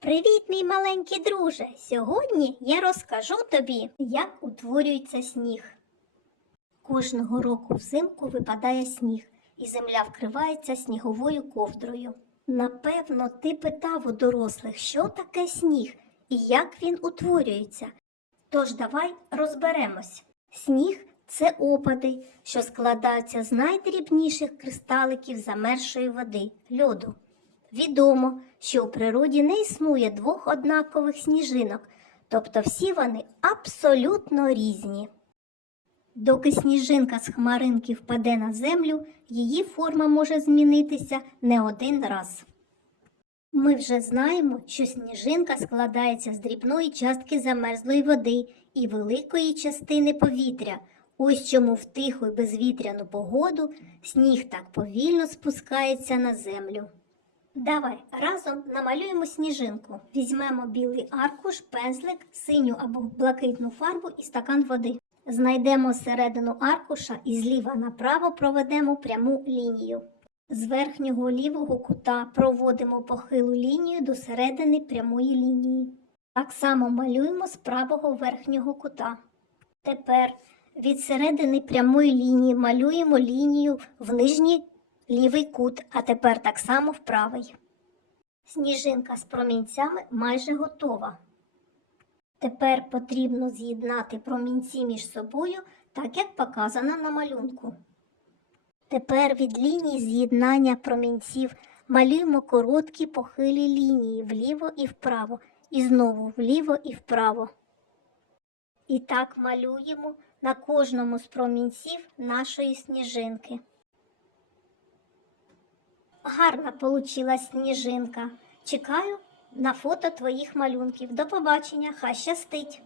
Привіт, мій маленький друже! Сьогодні я розкажу тобі, як утворюється сніг. Кожного року взимку випадає сніг, і земля вкривається сніговою ковдрою. Напевно, ти питав у дорослих, що таке сніг і як він утворюється. Тож давай розберемось. Сніг це опади, що складаються з найдрібніших кристаликів замерзшої води льоду. Відомо, що у природі не існує двох однакових сніжинок, тобто всі вони абсолютно різні. Доки сніжинка з хмаринки впаде на землю, її форма може змінитися не один раз. Ми вже знаємо, що сніжинка складається з дрібної частки замерзлої води і великої частини повітря. Ось чому в тиху й безвітряну погоду сніг так повільно спускається на землю. Давай разом намалюємо сніжинку. Візьмемо білий аркуш, пензлик, синю або блакитну фарбу і стакан води. Знайдемо середину аркуша і зліва направо проведемо пряму лінію. З верхнього лівого кута проводимо похилу лінію до середини прямої лінії. Так само малюємо з правого верхнього кута. Тепер від середини прямої лінії малюємо лінію в нижній лівий кут, а тепер так само в правий. Сніжинка з промінцями майже готова. Тепер потрібно з'єднати промінці між собою, так як показано на малюнку. Тепер від лінії з'єднання промінців малюємо короткі похилі лінії вліво і вправо, і знову вліво і вправо. І так малюємо на кожному з промінців нашої сніжинки. Гарна получилась сніжинка. Чекаю на фото твоїх малюнків. До побачення, хай щастить!